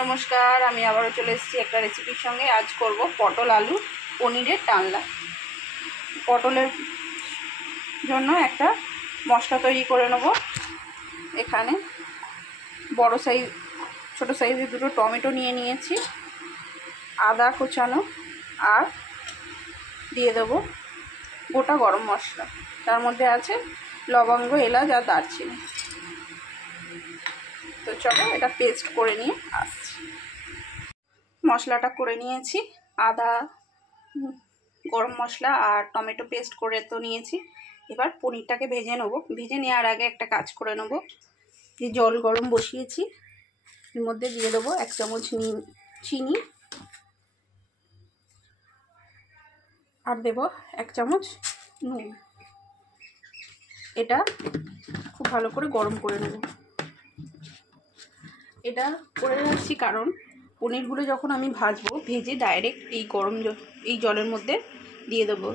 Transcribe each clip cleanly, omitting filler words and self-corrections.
নমস্কার, আমি আবারও চলে এসেছি একটা রেসিপির সঙ্গে। আজ করব পটল আলু পনিরের ডালনা। পটলের জন্য একটা মশলা তৈরি করে নেব। এখানে বড় সাইজ ছোট সাইজের দুটো টমেটো নিয়ে নিয়েছি, আদা কোচানো, আর দিয়ে দেবো গোটা গরম মশলা। তার মধ্যে আছে লবঙ্গ, এলাচ আর দারচিনি। তো চলো এটা পেস্ট করে নিয়ে আসছি। মশলাটা করে নিয়েছি, আদা, গরম মশলা আর টমেটো পেস্ট করে তো নিয়েছি। এবার পনিরটাকে ভেজে নেবো। ভেজে নেওয়ার আগে একটা কাজ করে নেবো। যে জল গরম বসিয়েছি, এর মধ্যে দিয়ে দেবো 1 চামচ চিনি, আর দেবো 1 চামচ নুন। এটা খুব ভালো করে গরম করে নেব। এটা করে রাখছি কারণ পনিরগুলো যখন আমি ভাজবো, ভেজে ডাইরেক্ট এই জলের মধ্যে দিয়ে দেবো।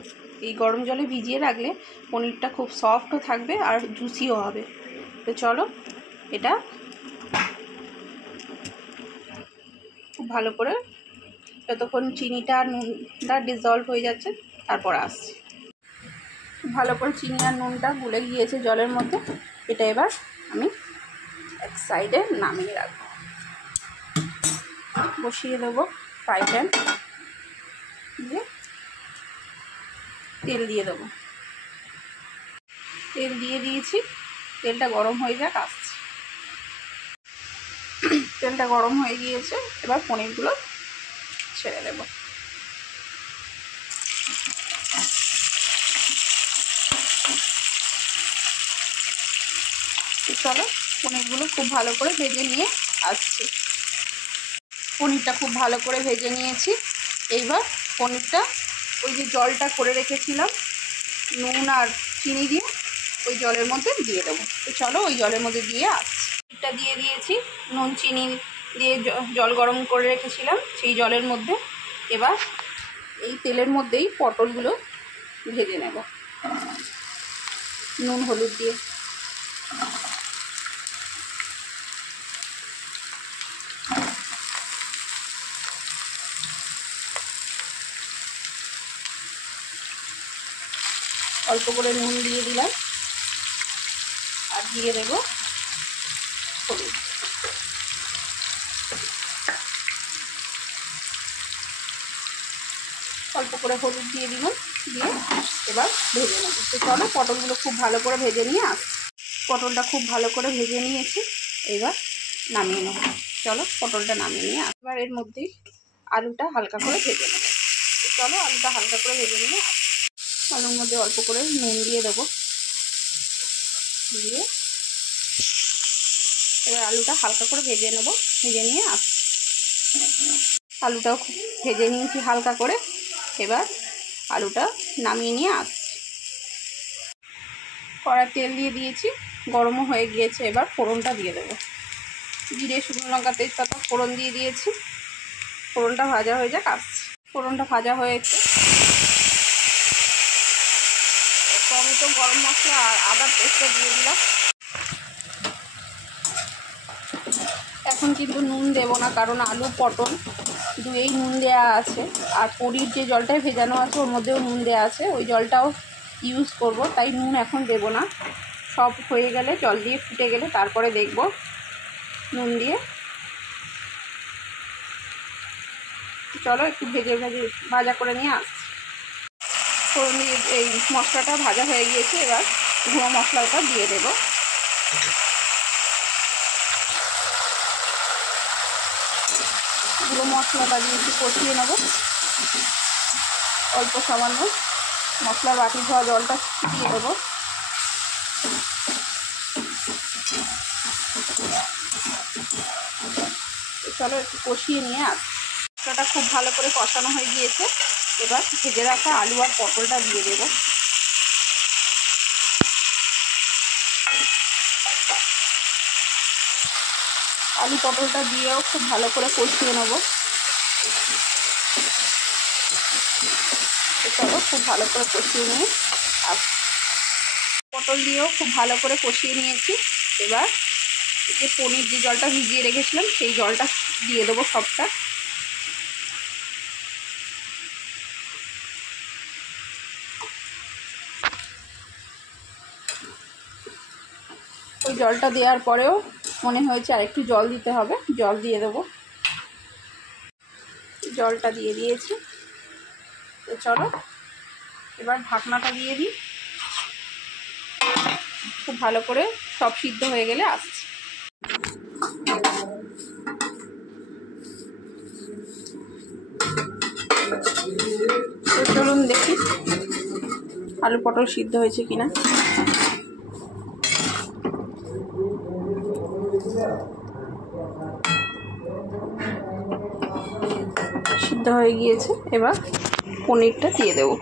এই গরম জলে ভিজিয়ে রাখলে পনিরটা খুব সফটও থাকবে আর জুসিও হবে। তো চলো এটা খুব ভালো করে, যতক্ষণ চিনিটা আর নুনটা ডিসলভ হয়ে যাচ্ছে তারপর আসছি। ভালো করে চিনি আর নুনটা গুলে গিয়েছে জলের মধ্যে। এটা এবার আমি এক সাইডে নামিয়ে রাখবো। বসিয়ে দেবো ফ্রাই প্যান, দিয়ে তেল দিয়ে দেবো। তেল দিয়ে দিয়েছি, তেলটা গরম হয়ে যাক, আসছি। তেলটা গরম হয়ে গিয়েছে, এবার পনিরগুলো ছেড়ে দেবো। চলো পনিরগুলো খুব ভালো করে ভেজে নিয়ে আসছি। পনিরটা খুব ভালো করে ভেজে নিয়েছি। এইবার পনিরটা ওই যে জলটা করে রেখেছিলাম নুন আর চিনি দিয়ে, ওই জলের মধ্যে দিয়ে দেবো। তো চলো ওই জলের মধ্যে দিয়ে আসছি। এটা দিয়ে দিয়েছি, নুন চিনি দিয়ে জল গরম করে রেখেছিলাম সেই জলের মধ্যে। এবার এই তেলের মধ্যেই পটলগুলো ভেজে নেব নুন হলুদ দিয়ে। অল্প করে নুন দিয়ে দিলাম, আর দিয়ে দেব হলুদ। অল্প করে হলুদ দিয়ে দিলাম, দিয়ে এবার ভেজে নেব। তো চলো পটলগুলো খুব ভালো করে ভেজে নিয়ে আসছি। পটলটা খুব ভালো করে ভেজে নিয়েছি, এবার নামিয়ে নেব। চলো পটলটা নামিয়ে নিয়ে আসছি। এবার এর মধ্যেই আলুটা হালকা করে ভেজে নেব। তো চলো আলুটা হালকা করে ভেজে নিয়ে আসছি। আলুর মধ্যে অল্প করে নুন দিয়ে দেবো, দিয়ে এবার আলুটা হালকা করে ভেজে নেব। ভেজে নিয়ে আসছি। আলুটাও ভেজে নিয়েছি হালকা করে, এবার আলুটা নামিয়ে নিয়ে আসছি। কড়াই তেল দিয়ে দিয়েছি, গরমও হয়ে গিয়েছে। এবার ফোড়নটা দিয়ে দেবো। জিরে, শুকনো লঙ্কা, তেজপাতা ফোড়ন দিয়ে দিয়েছি। ফোড়নটা ভাজা হয়ে যাক, আসছি। ফোড়নটা ভাজা হয়েছে, টমেটো, গরম মশলা আর আদার পেস্টটা দিয়ে দিলাম। এখন কিন্তু নুন দেবো না, কারণ আলু পটল দুয়েই নুন দেওয়া আছে, আর পনির যে জলটায় ভেজানো আছে ওর মধ্যেও নুন দেওয়া আছে, ওই জলটাও ইউজ করব, তাই নুন এখন দেবো না। সব হয়ে গেলে, জল দিয়ে ফুটে গেলে তারপরে দেখব নুন দিয়ে। চলো একটু ভাজা করে নিয়ে আসছি। ফোড়ন দিয়ে এই মশলাটা ভাজা হয়ে গিয়েছে, এবার গুঁড়ো মশলাটা দিয়ে দেবো। গুঁড়ো মশলাটা দিয়ে একটু কষিয়ে নেব। অল্প সামান্য মশলা বাটি ধোয়া জলটা দিয়ে দেবো। চলো একটু কষিয়ে নিয়ে আসি। মশলাটা খুব ভালো করে কষানো হয়ে গিয়েছে, এবার ভেজে রাখা আলু আর পটলটা দিয়ে দেবো। আলু পটলটা দিয়েও খুব ভালো করে কষিয়ে নেব। চলো খুব ভালো করে কষিয়ে নিয়ে আসি। পটল দিয়েও খুব ভালো করে কষিয়ে নিয়েছি। এবার যে পনির যে জলটা ভিজিয়ে রেখেছিলাম সেই জলটা দিয়ে দেবো সবটা। ওই জলটা দেওয়ার পরেও মনে হয়েছে আর একটু জল দিতে হবে, জল দিয়ে দেবো। জলটা দিয়ে দিয়েছি। তো চলো এবার ঢাকনাটা দিয়ে দিই, খুব ভালো করে সব সিদ্ধ হয়ে গেলে আসছি। তো চলুন দেখি আলু পটল সিদ্ধ হয়েছে কিনা। সিদ্ধ হয়ে গিয়েছে, এবার পনিরটা দিয়ে দেবো।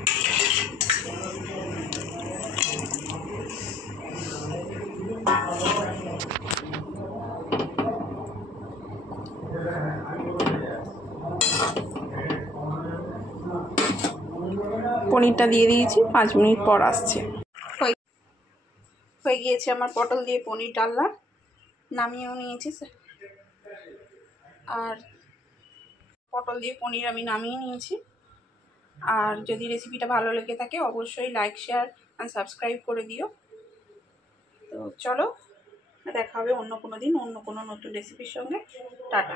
পনিরটা দিয়ে দিয়েছি, 5 মিনিট পর আসছে। হয়ে গিয়েছে আমার পটল দিয়ে পনির ডালনা, নামিয়েও নিয়েছি। আর পটল দিয়ে পনির আমি নামিয়ে নিয়েছি। আর যদি রেসিপিটা ভালো লেগে থাকে অবশ্যই লাইক, শেয়ার অ্যান্ড সাবস্ক্রাইব করে দিও। তো চলো দেখা হবে অন্য কোনো দিন অন্য কোনো নতুন রেসিপির সঙ্গে। টাটা।